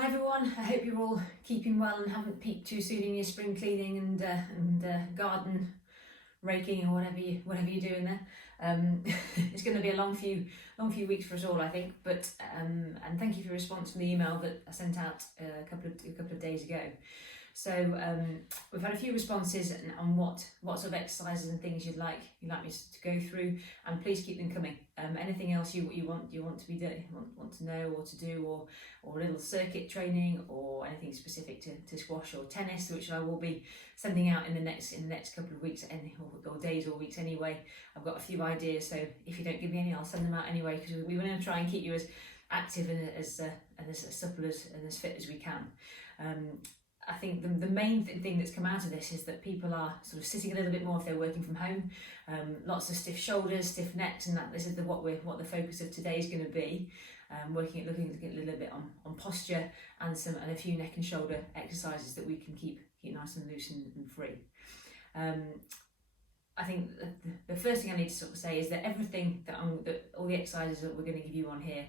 Hi everyone, I hope you're all keeping well and haven't peaked too soon in your spring cleaning and garden raking or whatever you're doing there. It's going to be a long few weeks for us all, I think. But and thank you for your response from the email that I sent out a couple of days ago. So we've had a few responses on what sort of exercises and things you'd like me to go through, and please keep them coming. Anything else you want to be doing, want to know or to do, or a little circuit training or anything specific to squash or tennis, which I will be sending out in the next couple of weeks or days or weeks anyway. I've got a few ideas, so if you don't give me any, I'll send them out anyway, because we want to try and keep you as active and as supple and as fit as we can. I think the main thing that's come out of this is that people are sort of sitting a little bit more if they're working from home. Lots of stiff shoulders, stiff necks, and that this is what the focus of today is going to be. Looking a little bit on posture and a few neck and shoulder exercises that we can keep nice and loose and free. I think the first thing I need to sort of say is that everything that all the exercises that we're going to give you on here,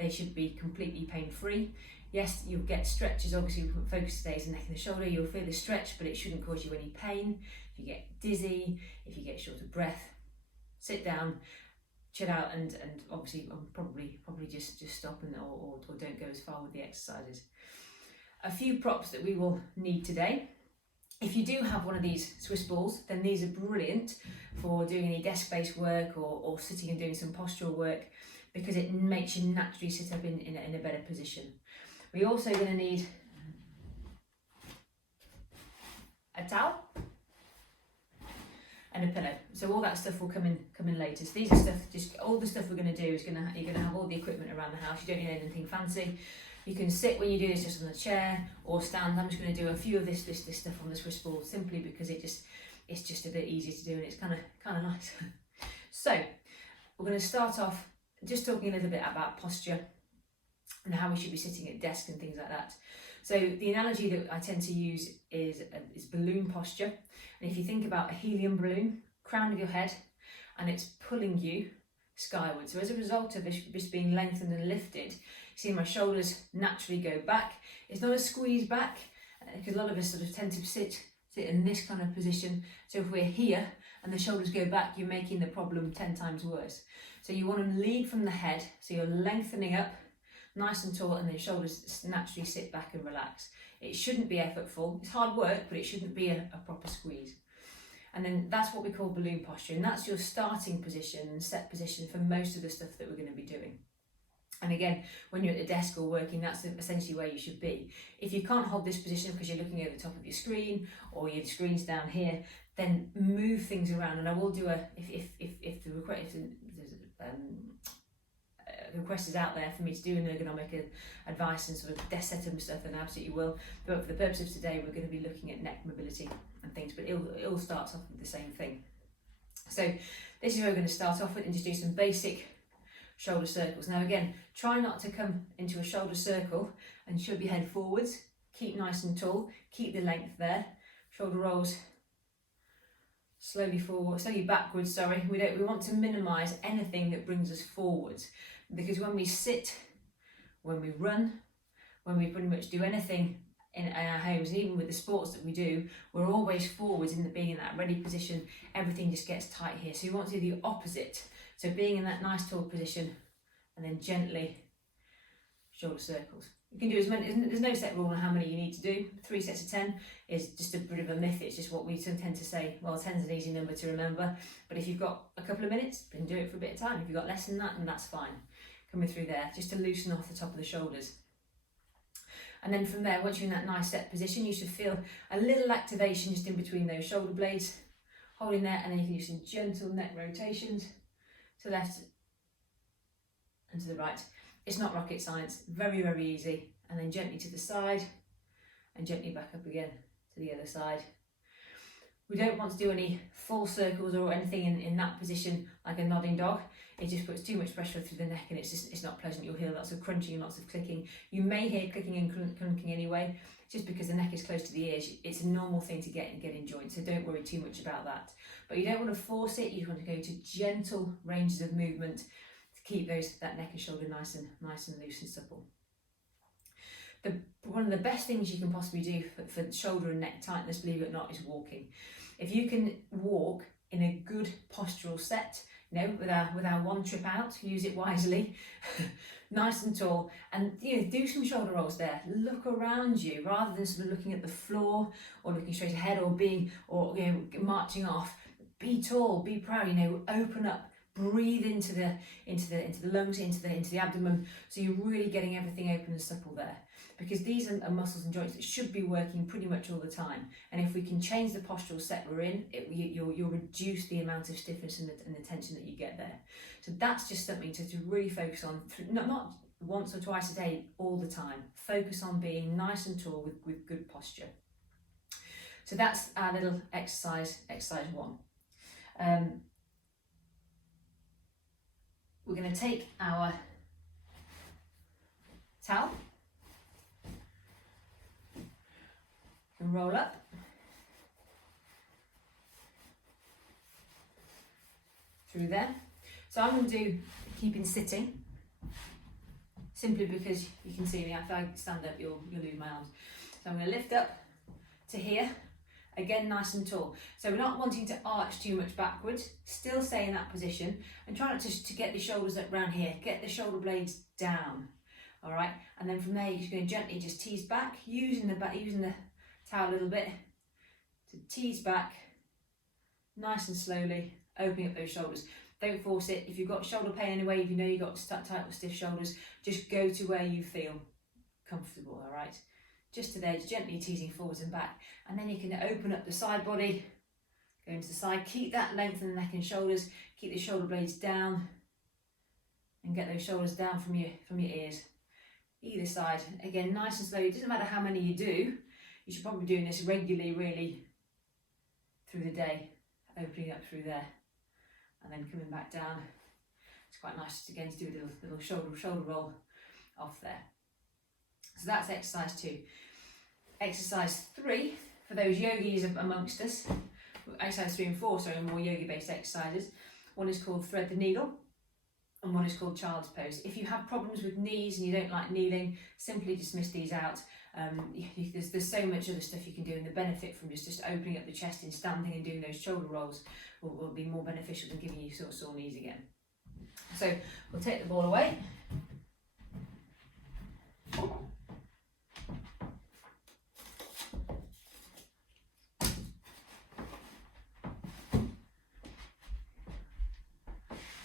they should be completely pain-free. Yes, you'll get stretches. Obviously, focus today is the neck and the shoulder. You'll feel the stretch, but it shouldn't cause you any pain. If you get dizzy, if you get short of breath, sit down, chill out, and obviously probably just stop or don't go as far with the exercises. A few props that we will need today. If you do have one of these Swiss balls, then these are brilliant for doing any desk-based work or sitting and doing some postural work, because it makes you naturally sit up in a better position. We're also going to need a towel and a pillow. So all that stuff will come in later. So these are all the stuff we're going to do is you're going to have all the equipment around the house. You don't need anything fancy. You can sit when you do this just on a chair or stand. I'm just going to do a few of this stuff on the Swiss ball simply because it's just a bit easier to do and it's kind of nice. So we're going to start off just talking a little bit about posture and how we should be sitting at desk and things like that. So the analogy that I tend to use is balloon posture. And if you think about a helium balloon, crown of your head, and it's pulling you skyward. So as a result of this being lengthened and lifted, you see my shoulders naturally go back. It's not a squeeze back, because a lot of us sort of tend to sit in this kind of position. So if we're here and the shoulders go back, you're making the problem 10 times worse. So you want to lead from the head, so you're lengthening up, nice and tall, and then shoulders naturally sit back and relax. It shouldn't be effortful. It's hard work, but it shouldn't be a proper squeeze. And then that's what we call balloon posture, and that's your starting position and set position for most of the stuff that we're going to be doing. And again, when you're at the desk or working, that's essentially where you should be. If you can't hold this position because you're looking over the top of your screen or your screen's down here, then move things around. And I will do if the request is out there for me to do an ergonomic advice and sort of desk setup and stuff, then I absolutely will. But for the purpose of today, we're going to be looking at neck mobility and things, but it all starts off with the same thing. So this is where we're going to start off with and just do some basic shoulder circles. Now again, try not to come into a shoulder circle and shove your head forwards. Keep nice and tall, keep the length there. Shoulder rolls slowly backwards, sorry. We want to minimise anything that brings us forwards, because when we sit, when we run, when we pretty much do anything in our homes, and even with the sports that we do, we're always forwards being in that ready position. Everything just gets tight here. So you want to do the opposite. So being in that nice tall position and then gently shoulder circles. You can do as many, there's no set rule on how many you need to do. 3 sets of 10 is just a bit of a myth. It's just what we tend to say, well, 10's an easy number to remember. But if you've got a couple of minutes, you can do it for a bit of time. If you've got less than that, then that's fine. Coming through there, just to loosen off the top of the shoulders. And then from there, once you're in that nice set position, you should feel a little activation just in between those shoulder blades. Holding there, and then you can do some gentle neck rotations to the left and to the right. It's not rocket science, very, very easy. And then gently to the side and gently back up again to the other side. We don't want to do any full circles or anything in that position like a nodding dog. It just puts too much pressure through the neck and it's not pleasant. You'll hear lots of crunching and lots of clicking. You may hear clicking and clunking anyway, just because the neck is close to the ears. It's a normal thing to get in joints, so don't worry too much about that. But you don't want to force it. You want to go to gentle ranges of movement to keep that neck and shoulder nice and loose and supple. One of the best things you can possibly do for shoulder and neck tightness, believe it or not, is walking. If you can walk in a good postural set, you know, with our one trip out, use it wisely, nice and tall, and you know, do some shoulder rolls there. Look around you rather than sort of looking at the floor or looking straight ahead or you know, marching off. Be tall, be proud, you know, open up, breathe into the lungs, into the abdomen, so you're really getting everything open and supple there. Because these are muscles and joints that should be working pretty much all the time. And if we can change the postural set we're in, you'll reduce the amount of stiffness and the tension that you get there. So that's just something to really focus on, not once or twice a day, all the time. Focus on being nice and tall with good posture. So that's our little exercise 1. We're going to take our towel and roll up. Through there. So I'm going to do keeping sitting, simply because you can see me. If I stand up, you'll lose my arms. So I'm going to lift up to here, again nice and tall. So we're not wanting to arch too much backwards, still stay in that position, and try not to get the shoulders up round here, get the shoulder blades down. All right, and then from there you're just going to gently just tease back, using the towel a little bit to tease back, nice and slowly, opening up those shoulders. Don't force it. If you've got shoulder pain anyway, if you know you've got tight or stiff shoulders, just go to where you feel comfortable, all right? Just to there, just gently teasing forwards and back. And then you can open up the side body, go into the side, keep that length in the neck and shoulders, keep the shoulder blades down, and get those shoulders down from your ears. Either side, again, nice and slow. It doesn't matter how many you do, you should probably be doing this regularly, really, through the day, opening up through there, and then coming back down. It's quite nice, again, to do a little shoulder roll off there. So that's exercise 2. Exercise 3, for those yogis amongst us, exercise 3 and 4, sorry, more yoga-based exercises. One is called thread the needle, and one is called child's pose. If you have problems with knees and you don't like kneeling, simply dismiss these out. There's so much other stuff you can do, and the benefit from just opening up the chest in standing and doing those shoulder rolls will be more beneficial than giving you sort of sore knees again. So we'll take the ball away.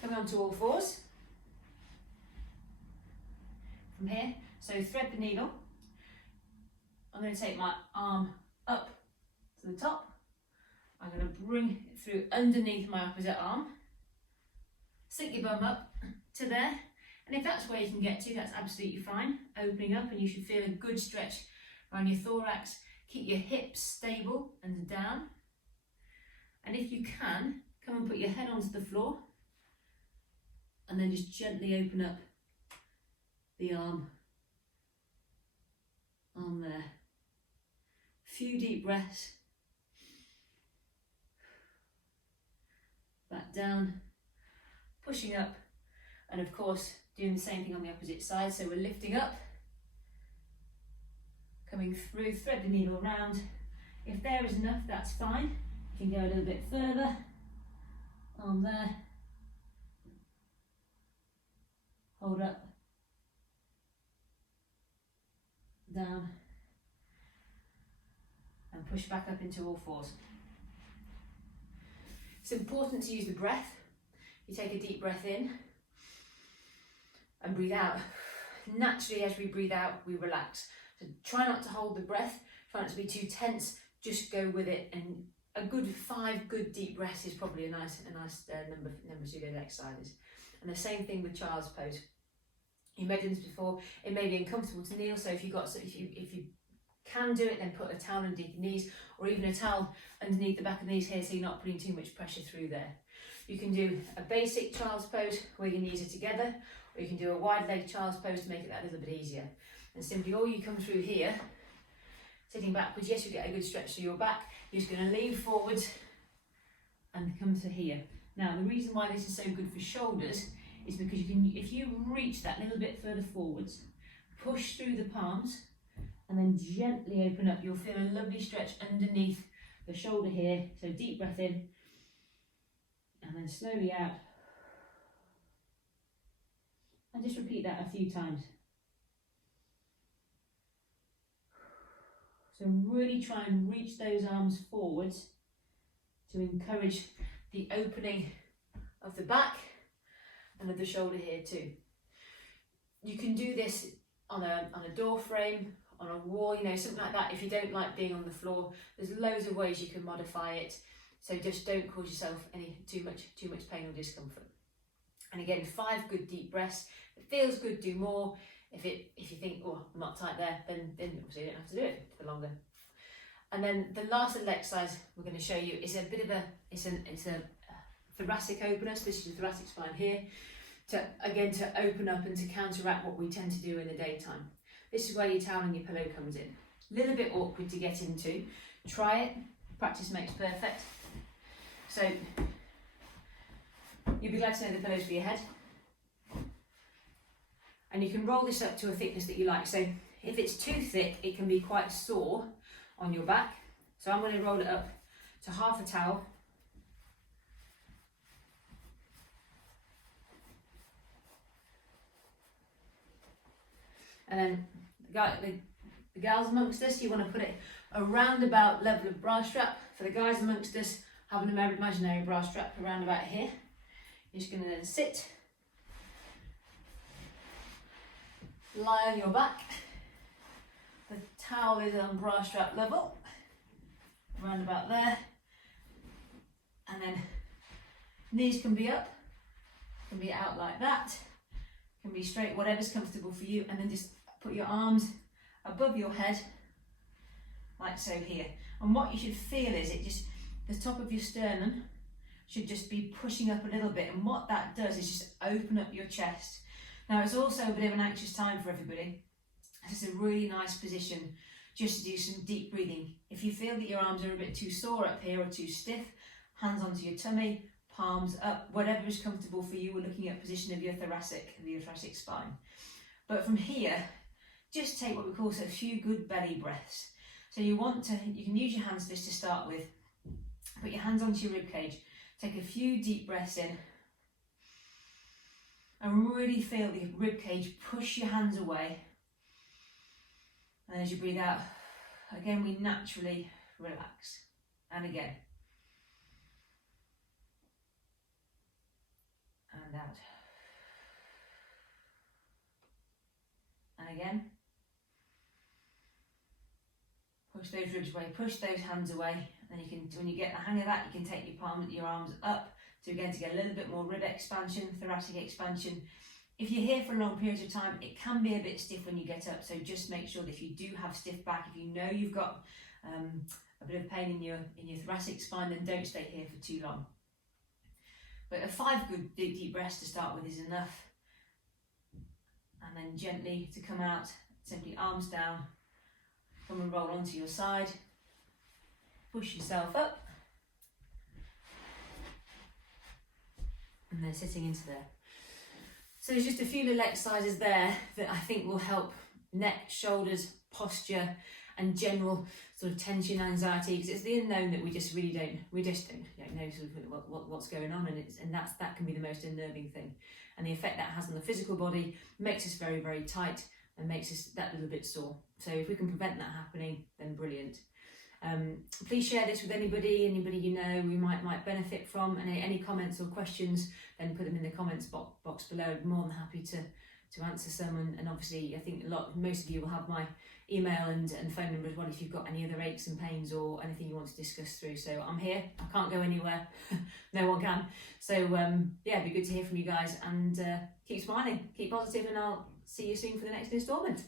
Coming on to all fours. From here, so thread the needle. I'm going to take my arm up to the top. I'm going to bring it through underneath my opposite arm. Sink your bum up to there. And if that's where you can get to, that's absolutely fine. Opening up, and you should feel a good stretch around your thorax. Keep your hips stable and down. And if you can, come and put your head onto the floor. And then just gently open up the arm there. Few deep breaths. Back down, pushing up, and of course doing the same thing on the opposite side. So we're lifting up, coming through, thread the needle around. If there is enough, that's fine. You can go a little bit further. Arm there. Hold up. Down. And push back up into all fours. It's important to use the breath. You take a deep breath in and breathe out. Naturally, as we breathe out, we relax. So try not to hold the breath, try not to be too tense, just go with it. And a good 5 good deep breaths is probably a nice number to do those exercises. And the same thing with child's pose. You may have done this before, it may be uncomfortable to kneel, so if you can do it, then put a towel underneath your knees, or even a towel underneath the back of the knees here, so you're not putting too much pressure through there. You can do a basic child's pose where your knees are together, or you can do a wide leg child's pose to make it that little bit easier. And simply all you come through here, sitting backwards, yes, you get a good stretch through your back, you're just going to lean forwards and come to here. Now, the reason why this is so good for shoulders is because you can, if you reach that little bit further forwards, push through the palms, and then gently open up. You'll feel a lovely stretch underneath the shoulder here. So deep breath in, and then slowly out. And just repeat that a few times. So really try and reach those arms forwards to encourage the opening of the back and of the shoulder here too. You can do this on a door frame, on a wall, you know, something like that. If you don't like being on the floor, there's loads of ways you can modify it. So just don't cause yourself too much pain or discomfort. And again, 5 good deep breaths. If it feels good, do more. If you think, oh, I'm not tight there, then obviously you don't have to do it for longer. And then the last little exercise we're going to show you is a bit of a thoracic opener. So this is your thoracic spine here. To open up and to counteract what we tend to do in the daytime. This is where your towel and your pillow comes in. A little bit awkward to get into. Try it. Practice makes perfect. So you'll be glad to know the pillow's for your head. And you can roll this up to a thickness that you like. So if it's too thick, it can be quite sore on your back. So I'm going to roll it up to half a towel. And then the gals amongst us, you want to put it around about level of bra strap. For the guys amongst us, have an imaginary bra strap around about here. You're just going to then sit, lie on your back. The towel is on bra strap level, around about there. And then knees can be up, can be out like that, can be straight, whatever's comfortable for you. And then just put your arms above your head, like so here. And what you should feel is the top of your sternum should just be pushing up a little bit. And what that does is just open up your chest. Now it's also a bit of an anxious time for everybody. This is a really nice position just to do some deep breathing. If you feel that your arms are a bit too sore up here or too stiff, hands onto your tummy, palms up, whatever is comfortable for you. We're looking at position of your thoracic spine. But from here, just take what we call a few good belly breaths. So you can use your hands just to start with. Put your hands onto your rib cage. Take a few deep breaths in. And really feel the rib cage, push your hands away. And as you breathe out, again, we naturally relax. And again. And out. And again. Push those ribs away, push those hands away. And then you can, when you get the hang of that, you can take your arms up to get a little bit more rib expansion, thoracic expansion. If you're here for a long period of time, it can be a bit stiff when you get up. So just make sure that if you do have stiff back, if you know you've got a bit of pain in your thoracic spine, then don't stay here for too long. But 5 good deep breaths to start with is enough. And then gently to come out, simply arms down, come and roll onto your side, push yourself up, and then sitting into there. So there's just a few little exercises there that I think will help neck, shoulders, posture, and general sort of tension, anxiety, because it's the unknown that we just don't know sort of what's going on, and that can be the most unnerving thing. And the effect that has on the physical body makes us very, very tight and makes us that little bit sore. So if we can prevent that happening, then brilliant. Please share this with anybody you know we might benefit from, and any comments or questions, then put them in the comments box below. I'm more than happy to answer some, and obviously I think most of you will have my email and phone number as well if you've got any other aches and pains or anything you want to discuss through. So I'm here, I can't go anywhere, no one can. So yeah, it'd be good to hear from you guys, and keep smiling, keep positive, and I'll see you soon for the next instalment.